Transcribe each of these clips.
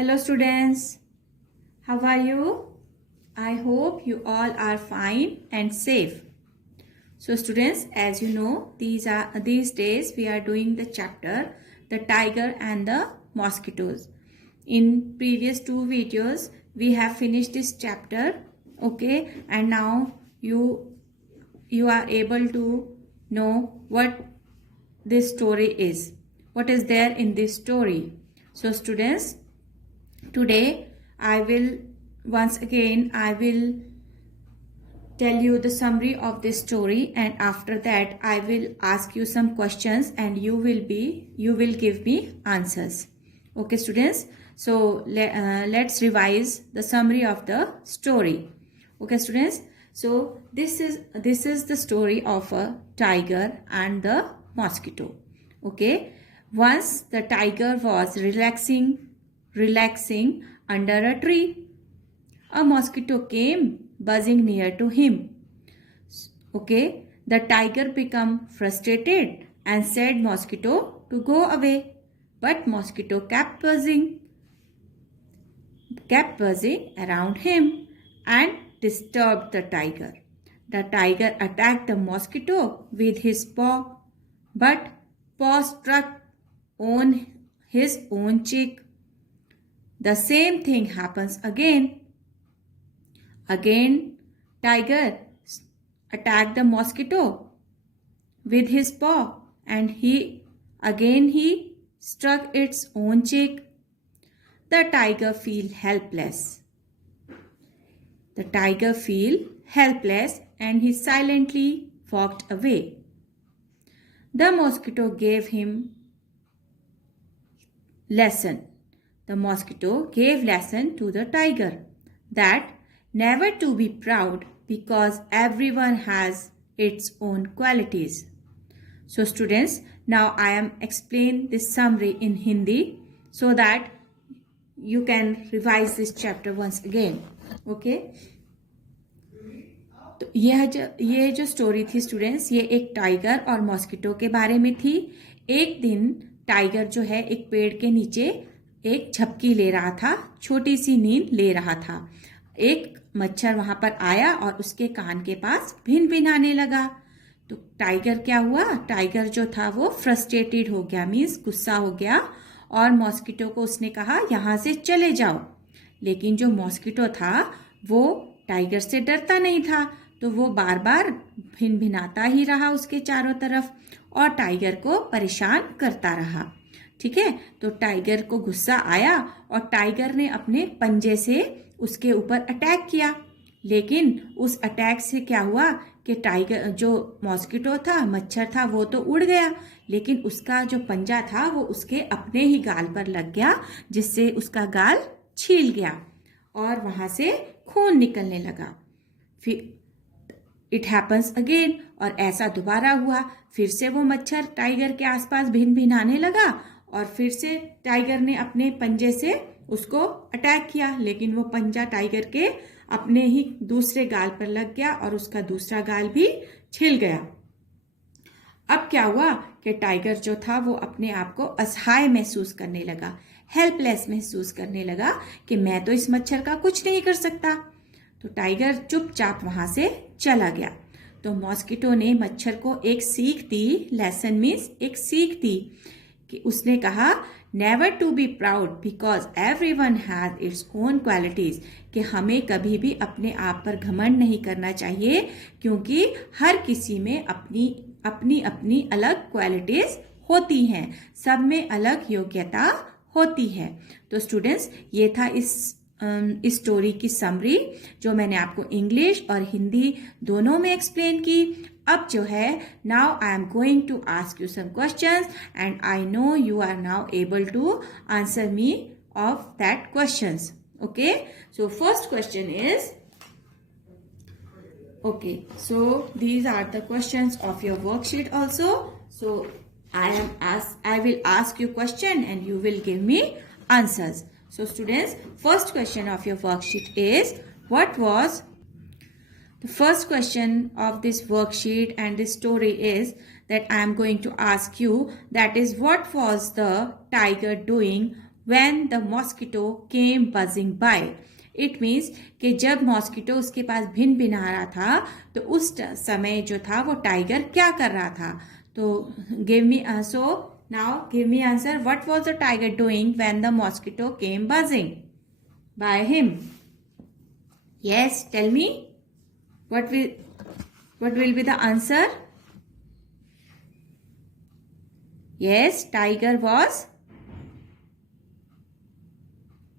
Hello students, how are you? I hope you all are fine and safe. So students, as you know, these days we are doing the chapter The Tiger and the Mosquitoes. In previous two videos we have finished this chapter, okay, and now you are able to know what this story is. What is there in this story? So students, today I will tell you the summary of this story, and after that I will ask you some questions and you will give me answers. Okay students, so let's revise the summary of the story. Okay students, so this is the story of a tiger and the mosquito. Okay, once the tiger was relaxing under a tree. A mosquito came buzzing near to him. Okay, the tiger became frustrated and said mosquito to go away. But mosquito kept buzzing around him and disturbed the tiger. The tiger attacked the mosquito with his paw, but paw struck on his own cheek. The same thing happens again. Again, tiger attacked the mosquito with his paw, and he struck its own cheek. The tiger feel helpless. The tiger feel helpless and he silently walked away. The mosquito gave him lesson. The mosquito gave lesson to the tiger that never to be proud because everyone has its own qualities. So students, now I am explain this summary in Hindi so that you can revise this chapter once again. Okay, तो ये जो स्टोरी थी स्टूडेंट्स, ये एक टाइगर और मॉस्किटो के बारे में थी। एक दिन टाइगर जो है एक पेड़ के नीचे एक झपकी ले रहा था, छोटी सी नींद ले रहा था। एक मच्छर वहां पर आया और उसके कान के पास भिन भिनाने लगा। तो टाइगर क्या हुआ, टाइगर जो था वो फ्रस्ट्रेटेड हो गया, मीन्स गुस्सा हो गया, और मॉस्किटो को उसने कहा यहाँ से चले जाओ। लेकिन जो मॉस्किटो था वो टाइगर से डरता नहीं था, तो वो बार बार भिन भिनाता ही रहा उसके चारों तरफ और टाइगर को परेशान करता रहा। ठीक है, तो टाइगर को गुस्सा आया और टाइगर ने अपने पंजे से उसके ऊपर अटैक किया। लेकिन उस अटैक से क्या हुआ कि टाइगर जो मॉस्किटो था, मच्छर था, वो तो उड़ गया, लेकिन उसका जो पंजा था वो उसके अपने ही गाल पर लग गया, जिससे उसका गाल छील गया और वहां से खून निकलने लगा। फिर इट हैपन्स अगेन, और ऐसा दोबारा हुआ। फिर से वो मच्छर टाइगर के आसपास भिन भिनाने लगा और फिर से टाइगर ने अपने पंजे से उसको अटैक किया, लेकिन वो पंजा टाइगर के अपने ही दूसरे गाल पर लग गया और उसका दूसरा गाल भी छिल गया। अब क्या हुआ कि टाइगर जो था वो अपने आप को असहाय महसूस करने लगा, हेल्पलेस महसूस करने लगा कि मैं तो इस मच्छर का कुछ नहीं कर सकता। तो टाइगर चुपचाप वहां से चला गया। तो मॉस्किटो ने मच्छर को एक सीख दी, लेसन मीन्स एक सीख दी, कि उसने कहा never to be proud because everyone has its own qualities, कि हमें कभी भी अपने आप पर घमंड नहीं करना चाहिए, क्योंकि हर किसी में अपनी अपनी अपनी अलग क्वालिटीज होती हैं, सब में अलग योग्यता होती है। तो स्टूडेंट्स, ये था इस स्टोरी की समरी जो मैंने आपको इंग्लिश और हिंदी दोनों में एक्सप्लेन की। अब जो है, now I am going to ask you some questions and I know you are now able to answer me of that questions. Okay, so first question is, okay, so these are the questions of your worksheet also. So I will ask you question and you will give me answers. So students, first question of your worksheet is, the first question of this worksheet and this story is that I am going to ask you, that is, what was the tiger doing when the mosquito came buzzing by. It means कि जब मॉस्किटो उसके पास भिन भिना रहा था तो उस समय जो था वो टाइगर क्या कर रहा था. तो give me so now give me answer. What was the tiger doing when the mosquito came buzzing by him? Yes, tell me. what will be the answer? Yes, tiger was.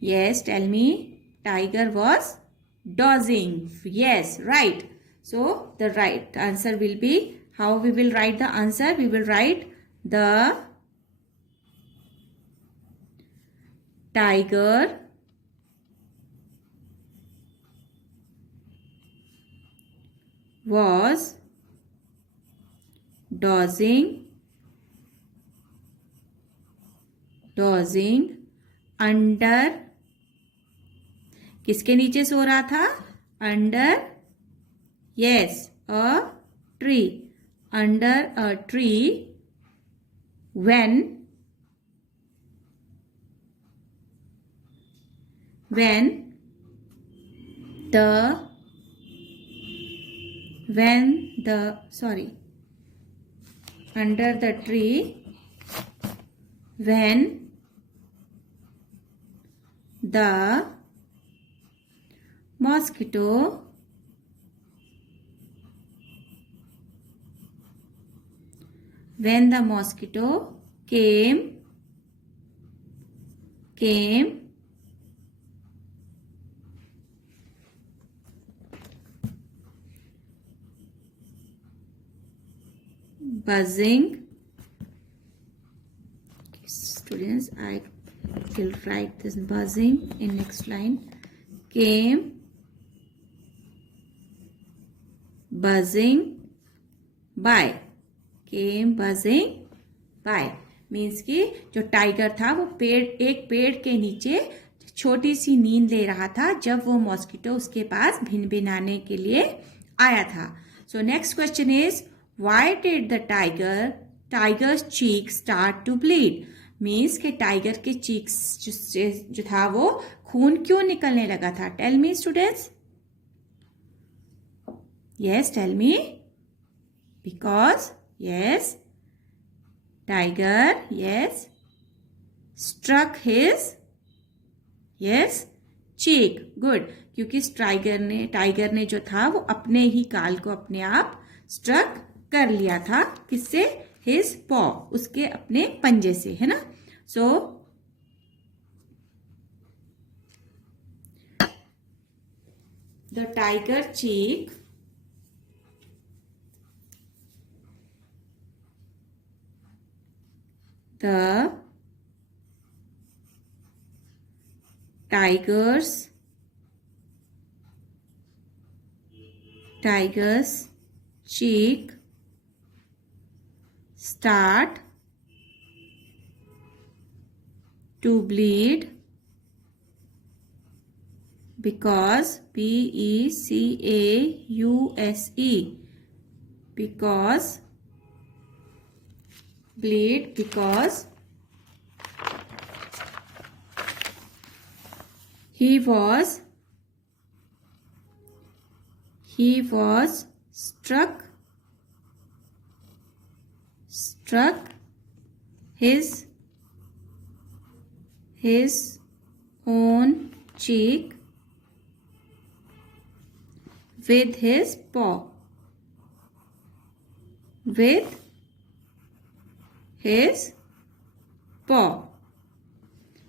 Yes, tell me. Tiger was dozing. Yes, right. So the right answer will be, how we will write the answer? We will write the tiger was dozing under. किसके नीचे सो रहा था? Under. Yes, a tree. Under a tree when under the tree when the mosquito came buzzing. Students, I will write this buzzing in next line. Came buzzing by means कि जो टाइगर था वो एक पेड़ के नीचे छोटी सी नींद ले रहा था जब वो मॉस्किटो उसके पास भिन भिनाने के लिए आया था. So next question is, why did the tiger's cheek start to bleed? Means के टाइगर के चीक्स जो था वो खून क्यों निकलने लगा था? Tell me students. Yes, tell me. Because, yes, tiger, yes, struck his, yes, cheek. Good. क्योंकि टाइगर ने जो था वो अपने ही गाल को अपने आप स्ट्रक कर लिया था. किससे? His paw, उसके अपने पंजे से, है ना. So the tiger cheek the tiger's cheek start to bleed because because bleed because he was struck his own cheek with his paw.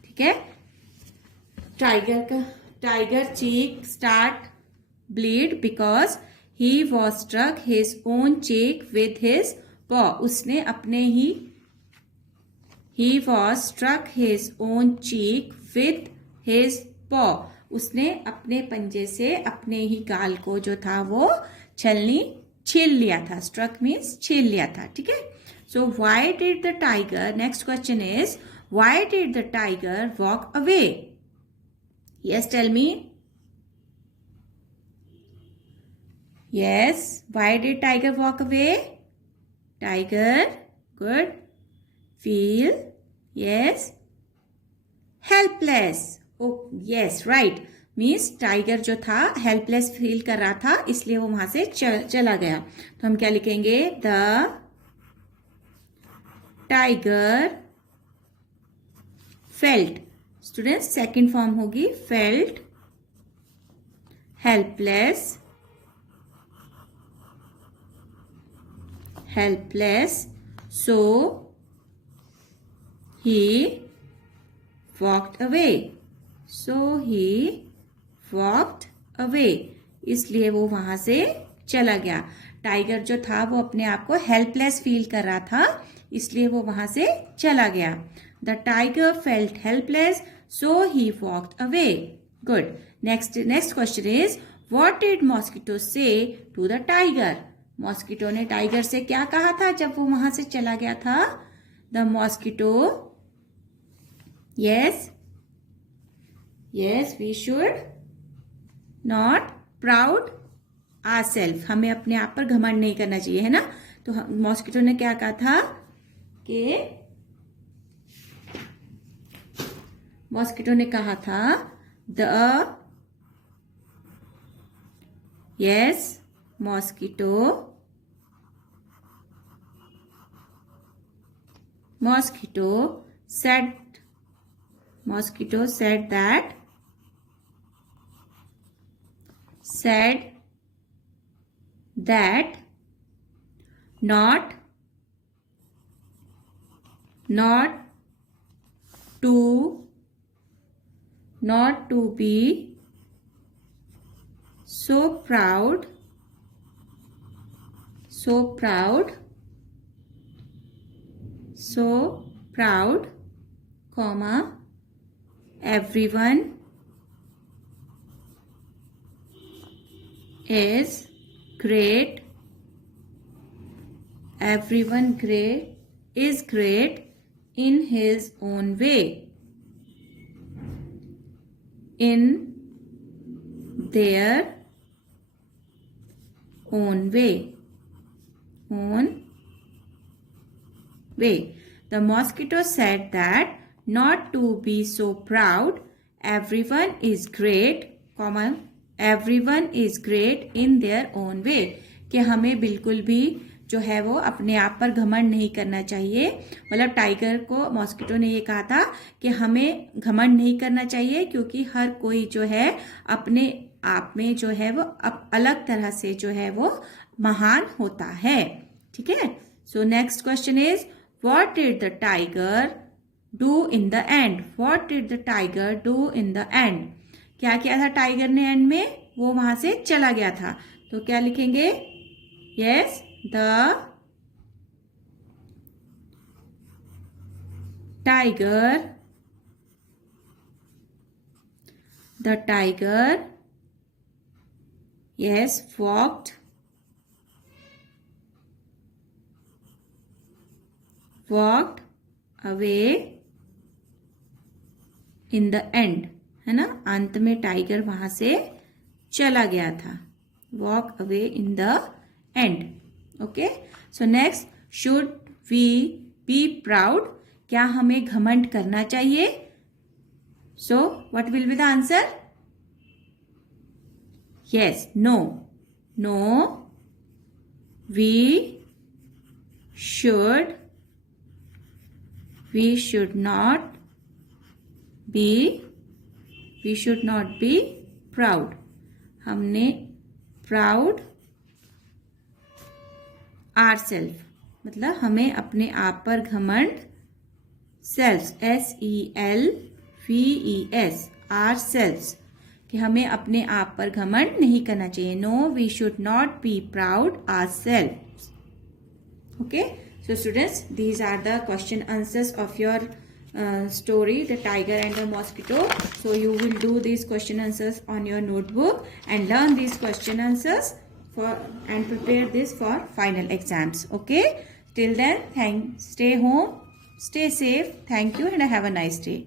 ठीक है. Tiger cheek start bleed because he was struck his own cheek with his paw. उसने अपने ही was struck his own cheek with his paw. उसने अपने पंजे से अपने ही गाल को जो था वो छील लिया था. स्ट्रक मीन्स छील लिया था. ठीक है. So why did the tiger, next question is, why did the tiger walk away? Yes, tell me. Yes, why did tiger walk away? Tiger, good. Feel, yes, helpless. Oh yes right, means tiger जो था helpless feel कर रहा था, इसलिए वो वहां से चला गया. तो हम क्या लिखेंगे? The tiger felt. Students second form होगी felt helpless. So he walked away. इसलिए वो वहां से चला गया. टाइगर जो था वो अपने आप को हेल्पलेस फील कर रहा था, इसलिए वो वहां से चला गया. The tiger felt helpless, so he walked away. Good. Next question is what did mosquito से टू द टाइगर. मॉस्किटो ने टाइगर से क्या कहा था जब वो वहां से चला गया था? The mosquito, yes we should not proud ourselves. हमें अपने आप पर घमंड नहीं करना चाहिए, है ना. तो मॉस्किटो ने क्या कहा था कि मॉस्किटो ने कहा था mosquito said that not to be so proud, comma, everyone is great in his own way. In their own way. The mosquito said that not to be so proud, everyone is great, everyone is great in their own way. कि हमें बिल्कुल भी जो है वो अपने आप पर घमंड नहीं करना चाहिए. मतलब टाइगर को मॉस्किटो ने ये कहा था कि हमें घमंड नहीं करना चाहिए, क्योंकि हर कोई जो है अपने आप में जो है वो अलग तरह से जो है वो महान होता है. ठीक है. सो next question is what did the tiger do in the and. क्या किया था टाइगर ने एंड में? वो वहां से चला गया था. तो क्या लिखेंगे? Yes, the tiger yes walked away in the end. है ना, अंत में टाइगर वहां से चला गया था. Walk away in the end. Okay. So next, should we be proud. क्या हमें घमंड करना चाहिए? So what will be the answer? Yes, no. We should not be proud. हमने proud ourselves, मतलब हमें अपने आप पर घमंड, selves, SELVES, ourselves, कि हमें अपने आप पर घमंड नहीं करना चाहिए. No, we should not be proud ourselves. Okay. So students, these are the question answers of your story, the tiger and the mosquito. So you will do these question answers on your notebook and learn these question answers and prepare this for final exams. Okay. Till then, stay home, stay safe. Thank you and have a nice day.